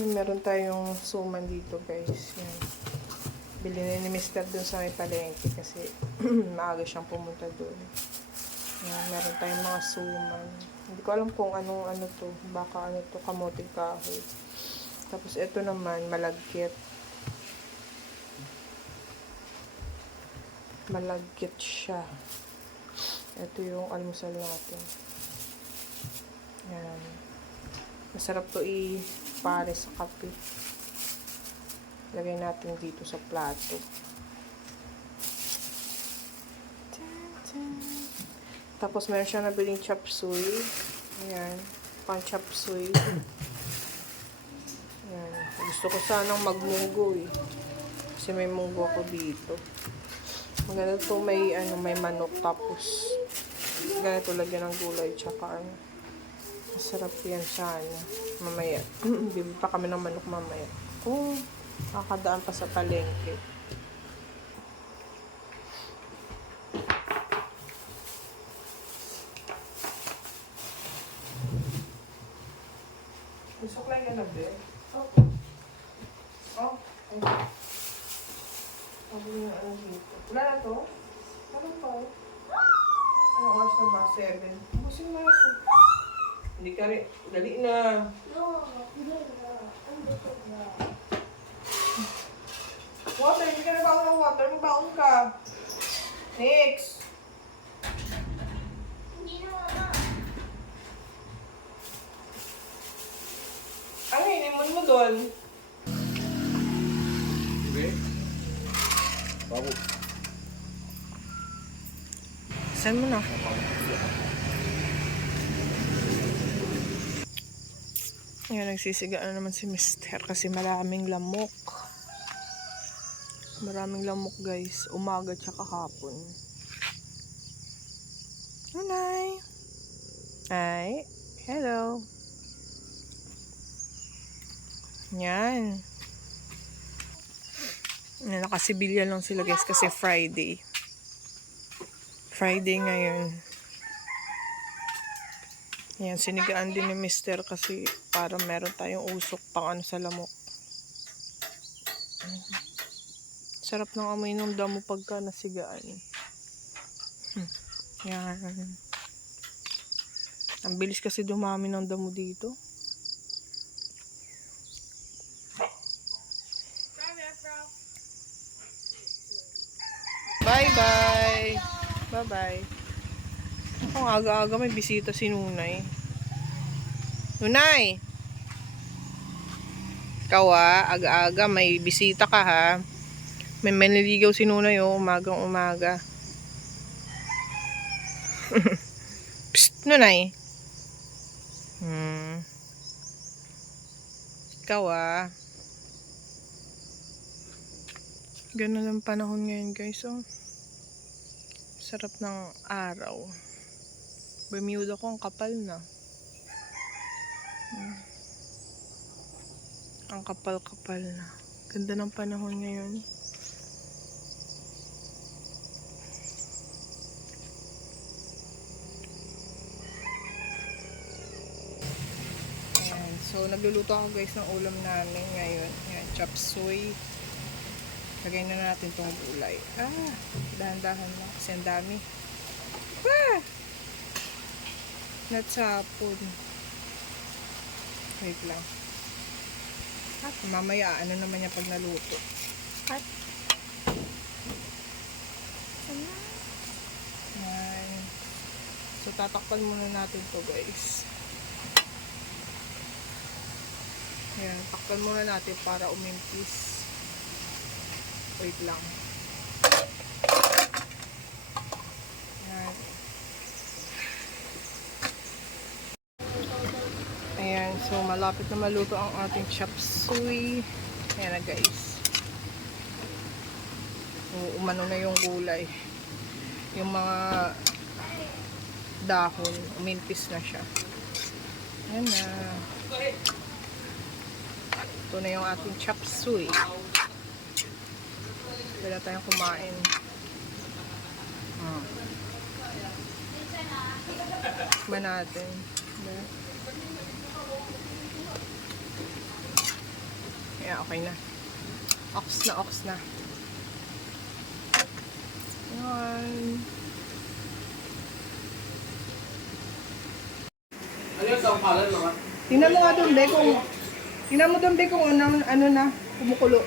Meron tayong suman dito, guys. Yan. Bili na ni Mr. dun sa may palengke kasi maaga siyang pumunta dun. Yan, meron tayong mga suman. Hindi ko alam kung ano to. Baka ano to, kamoting kahoy. Tapos ito naman, malagkit. Malagkit siya. Ito yung almusal natin. Yan. Masarap to pare sa kape. Lagay natin dito sa plato. Tapos meron siya nabiling chop suey. Ayan. Pang chop suey. Ayan. Gusto ko sanang magmunggo eh. Kasi may munggo ako dito. Maganda to, may manok. Tapos ganito lagyan ng gulay. Tsaka masarap yan sana. Mamaya. Bibili pa kami ng manok mamaya. Oh, kakadaan pa sa palengke. Gusto ko lang yan na bed. Oh. Oh. Ano dito? Wala na to? Ano to? Ano oras na ba? 7. Gusto mo na ito. Hindi ka rin. Dali na. No, hindi na. Water, hindi ka nabaon ng water. Magbaon ka. Next. Hindi na, mama. Ano inimon mo doon? Okay. Bago. Saan mo na? Ngayon, nagsisiga na naman si Mister kasi maraming lamok. Maraming lamok, guys. Umaga tsaka hapon. Hi! Hi! Hello! Yan. Nakasibilyan lang sila, guys, kasi Friday. Friday ngayon. Yan, sinigaan din ni Mister kasi para meron tayong usok pang sa lamok. Sarap ng amoy ng damo pagka nasigaan. Yan. Ang bilis kasi dumami ng damo dito. Bye-bye! Bye-bye! Ang aga-aga may bisita si Nunay. Nunay! Ikaw aga-aga may bisita ka ha. May maniligaw si Nunay umagang umaga. Psst, Nunay! Ikaw Ganun ang panahon ngayon, guys. Sarap ng araw. Bermuda ko ang kapal na. Ang kapal-kapal na. Ganda ng panahon ngayon. Ayan. So, nagluluto ako, guys, ng ulam namin ngayon. Ayan, chop suey. Lagay na natin itong gulay. Dahan-dahan lang kasi ang dami. Natsapon. Wait lang. At mamaya, ano naman niya pag naluto. At tatakpan muna natin to guys. Ayan, takpan muna natin para umimpis. Wait lang. Ayan. Ayan, so malapit na maluto ang ating chop suey. Ayan na guys. So, umano na yung gulay. Yung mga dahon, umimpis na siya. Ayan na. Ito na yung ating chop suey. Pwede na tayong kumain. Tikman natin. Yeah, okay na. Ox na. Ayan. Ano yung sangkalan naman? Tingnan mo nga doon, Be, kung ano na, kumukulo.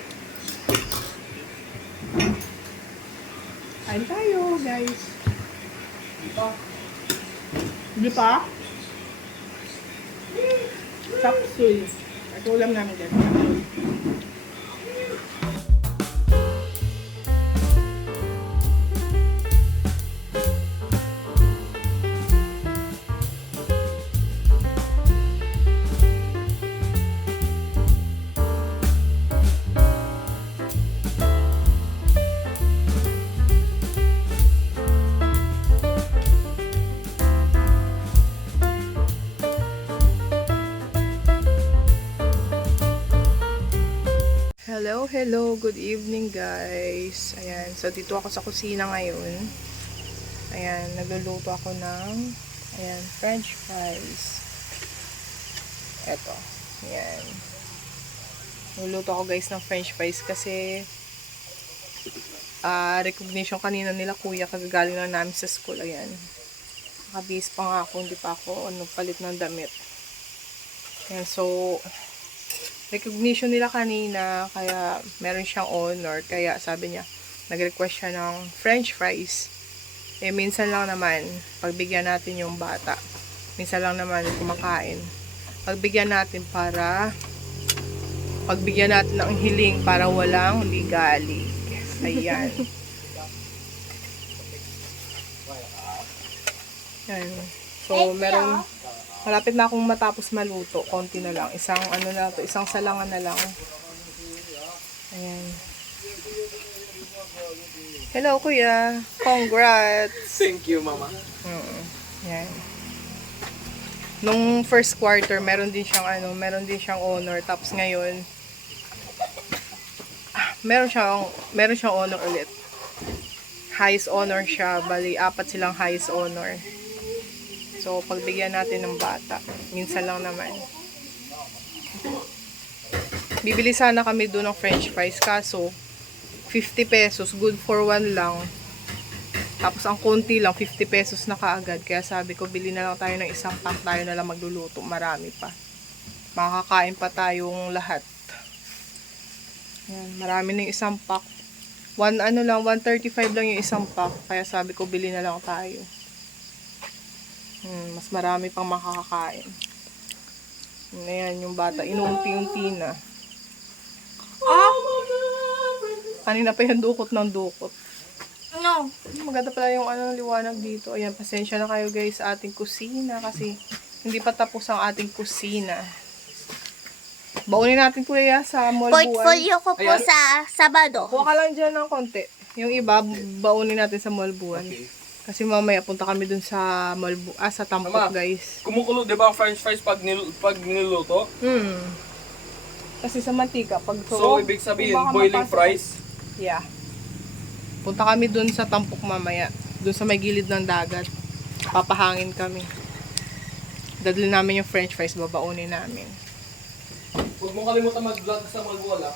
Kain tayo, guys. Hindi pa? Chop suey. Ito ulam namin dyan. Hello, good evening guys. Ayan, so dito ako sa kusina ngayon. Ayan, nagluluto ako ng french fries. Eto, ayan. Nagluluto ako guys ng french fries kasi recognition kanina nila kuya, kagagaling lang namin sa school. Ayan, nakabihis pa nga ako, hindi pa ako palit ng damit. Ayan, so recognition nila kanina, kaya meron siyang honor, kaya sabi niya, nag-request siya ng french fries. Eh, minsan lang naman, pagbigyan natin yung bata. Minsan lang naman kumakain. Pagbigyan natin ng hiling para walang ligalig. Ayan. Ayan. So, malapit na akong matapos maluto. Konti na lang. Isang salangan na lang. Ayan. Hello, kuya. Congrats. Thank you, mama. Ayan. Nung first quarter, meron din siyang honor. Tapos ngayon, meron siyang honor ulit. Highest honor siya. Bali, 4 silang highest honor. So, pagbigyan natin ng bata. Minsan lang naman. Bibili sana kami doon ng french fries. Kaso, 50 pesos. Good for one lang. Tapos, ang konti lang, 50 pesos na kaagad. Kaya sabi ko, bili na lang tayo ng isang pack. Tayo na lang magluluto. Marami pa. Makakain pa tayong lahat. Yan, marami na yung isang pack. 135 lang yung isang pack. Kaya sabi ko, bili na lang tayo. Mas marami pang makakakain. Ayan, yung bata. Inuunti-unti na. Kanina pa yung dukot ng dukot. No. Maganda pala yung liwanag dito. Ayan, pasensya na kayo guys sa ating kusina. Kasi hindi pa tapos ang ating kusina. Baunin natin kuya sa mall buwan. Portfolio ko po sa Sabado. Kuha ka lang dyan ng konti. Yung iba, baunin natin sa mall buwan. Okay. Kasi mamaya punta kami dun sa sa Tampok, Mama, guys. Kumukulo, di ba ang french fries pag niluto? Kasi sa mantika, pag So, ibig sabihin, boiling fries? Yeah. Punta kami dun sa Tampok mamaya. Dun sa may gilid ng dagat. Papahangin kami. Dadalhin namin yung french fries, babaunin namin. Huwag mo kalimutan mag-vlog sa Malbuala.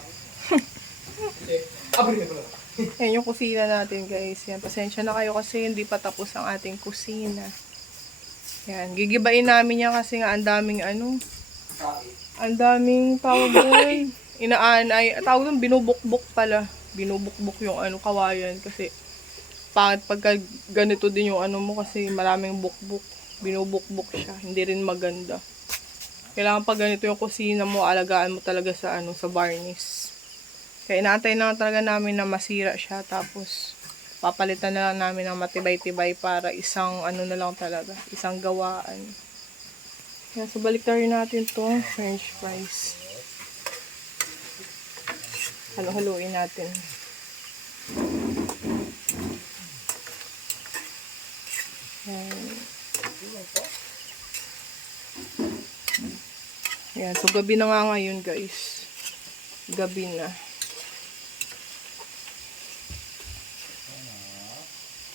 Kasi, abri na pala. Yan yung kusina natin guys. Yan, pasensya na kayo kasi hindi pa tapos ang ating kusina. Yan, gigibain namin yan kasi nga ang daming ang daming tawag doon. Tawag doon, binubukbuk pala. Binubukbuk yung kawayan kasi pangit pagka ganito din yung mo kasi maraming bukbuk. Binubukbok siya. Hindi rin maganda. Kailangan pag ganito yung kusina mo, alagaan mo talaga sa sa varnish. Kaya inaantay na lang talaga namin na masira siya. Tapos, papalitan na lang namin ng matibay-tibay para isang na lang talaga. Isang gawaan. Yan, so balik na rin natin itong french fries. Halo-haluin natin. Yan. Yan, so gabi na nga ngayon guys. Gabi na.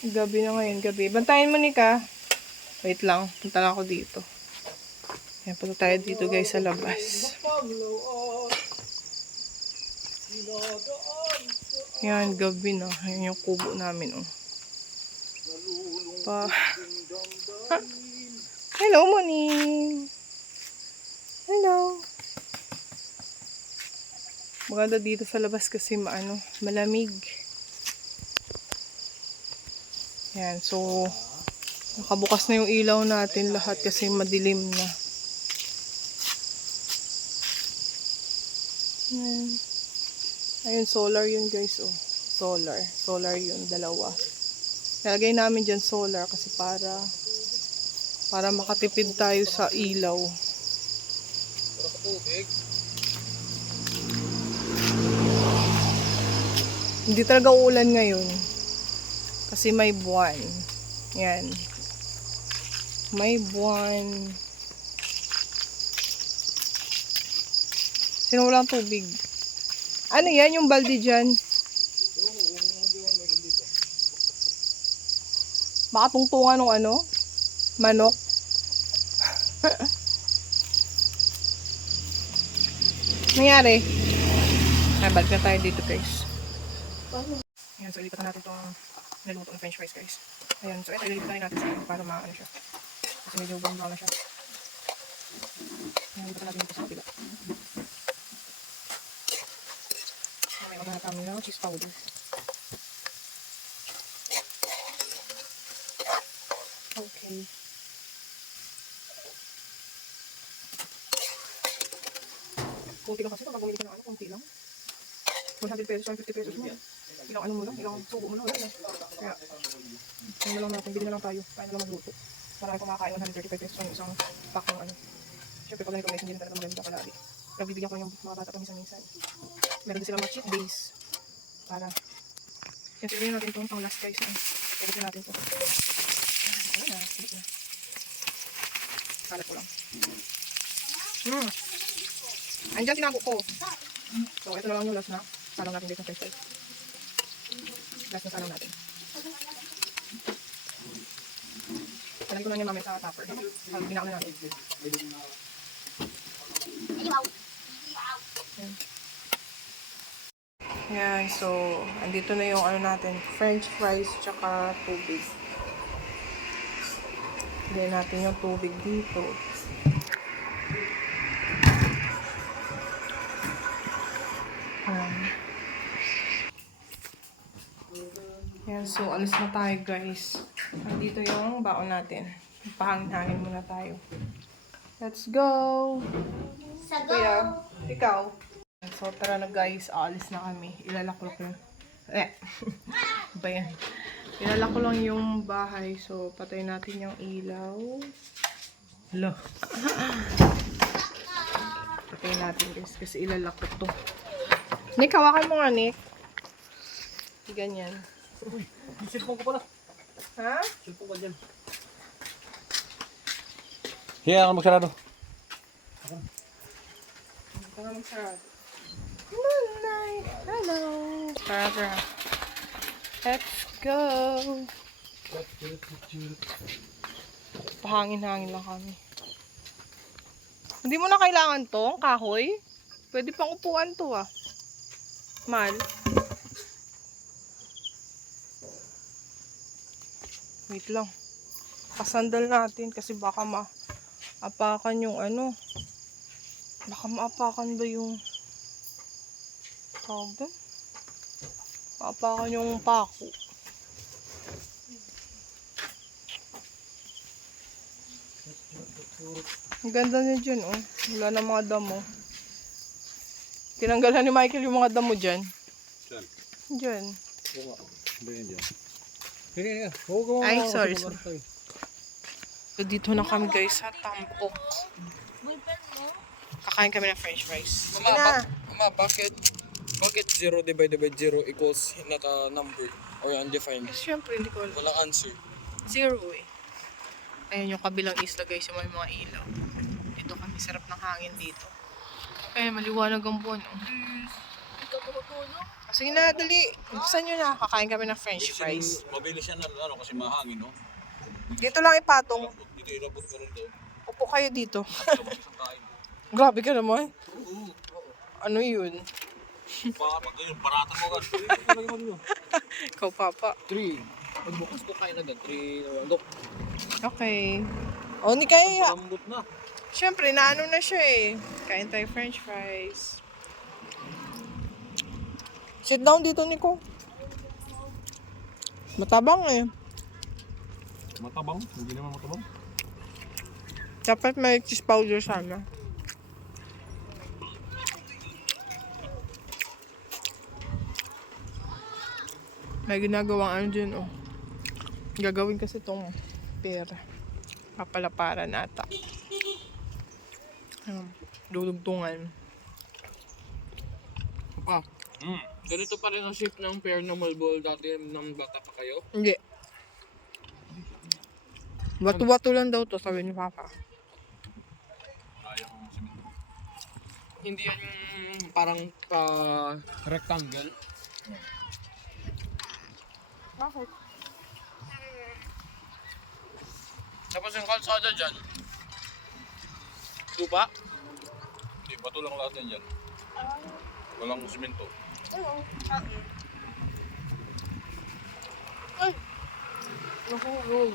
Gabi na ngayon, gabi. Bantayan mo, Nika. Wait lang, punta lang ako dito. Yan, punta tayo dito guys sa labas. Yan, gabi na. Yan yung kubo namin, oh. Hello, Moni. Hello. Maganda dito sa labas kasi malamig. Yan, so nakabukas na yung ilaw natin lahat kasi madilim na. Yan. Ayun, solar yun guys, oh. Solar yun, dalawa. Nalagay namin dyan solar kasi para makatipid tayo sa ilaw. Hindi talaga uulan ngayon. Kasi may buwan. Yan. May buwan. Sino walang tubig? Ano yan? Yung balde dyan? Baka tungtungan ng manok. Nangyari? Ay, balik na tayo dito guys. Ayan, so ilipatan natin itong naluto ng french fries guys. Ayan, so ito ilipatan natin sa para maano siya. Kasi medyo brown na siya. Ayan, ilipatan natin ito sa kapila. May maghanap kami ng cheese powder. Okay. Kunti lang kasi pag bumili ka ng kunti lang. 100 pesos, 150 pesos mo. Ilang mo lang, ilang subo mo lang. Kaya, na lang natin, bili na lang tayo. Kaya na lang magluto. Marami kumakain 135 pesos ang isang pack ng Siyempre pag ganito guys, hindi na talaga maganda palagi. Pero bibigyan ko yung mga bata paminsan-minsan. Meron din sila mga cheat days. Para, yan, siguro natin itong pang last guys. Pagkasin natin ito. Ano na, sige na. Kalat ko lang. Andyan tinago ko. So, ito na lang yung last na. Salang natin dito ng french fries. Last na salang natin. Salang ko lang yan mamaya sa topper. Salang ginako na natin. Yan, so, andito na yung natin, french fries tsaka tubig. Higyan natin yung tubig dito. Yan, so alis na tayo guys. Andito yung baon natin. Pahangin-hangin muna tayo. Let's go! Kuya, ikaw? So tara na guys, alis na kami. Ilalak ko lang. Ba yan? Ilalak ko lang yung bahay. So patayin natin yung ilaw. Hello. Patayin natin guys kasi ilalak ko to. Nick, hawakan mo nga Nick. Ganyan. Uy, silpong ko pala. Ha? Silpong ko dyan. Hiya ka magsarado. Ito nga magsarado. Nanay! Hello! Tara. Let's go! Pahangin-hangin lang kami. Hindi mo na kailangan to, kahoy. Pwede pang upuan to Mal. Wait lang. Pasandal natin kasi baka maapakan yung baka maapakan ba yung tawag doon? Maapakan yung pako. Ang ganda niya dyan, oh. Wala na mga damo. Tinanggalan ni Michael yung mga damo dyan. Saan? Dyan. Oo nga. Ba yan dyan? Hindi. Oo, Ay, sorry. So, dito na kami guys sa Tampok. Kakain kami ng french fries. Mama, bakit 0 divided by 0 equals not a number or undefined? Siyempre, hindi ko alam. Walang answer. 0 eh. Ayan yung kabilang isla guys, yung may mga ilaw. Dito kami, sarap ng hangin dito. Ay, maliwanag ang buwan. Oh. Sige na, dali. Buksan nyo na. Kakain kami ng french fries. Mabilis yan ano kasi mahangin, no? Dito lang ipatong. Dito ilabot ko rin doon. Upo kayo dito. Isang kain. Grabe ka naman. Ano yun? Pag ganyan, baratan mo agad. Ikaw, Papa. 3. Pagbukas ko kain agad. 3. Look. Okay. O, ni kaya. Lambot na. Siyempre, naano na siya eh. Kain tayo french fries. Sit down dito, Nico. Matabang eh. Matabang? Hindi naman matabang. Dapat may cheese powder sana. May ginagawang ano dyan, oh. Gagawin kasi itong pera. Papalaparan ata. Dudugtungan. Pa. Ganito pa rin ang shape ng pair ng malbol dati ng bata pa kayo? Hindi. Wato-wato lang daw to, sabi ni Papa. Hindi yan yung parang rectangle. Bakit? Tapos yung kalsada dyan. Lupa? Hindi, bato lang lahat yan dyan. Walang simento. Ay! Nahulog.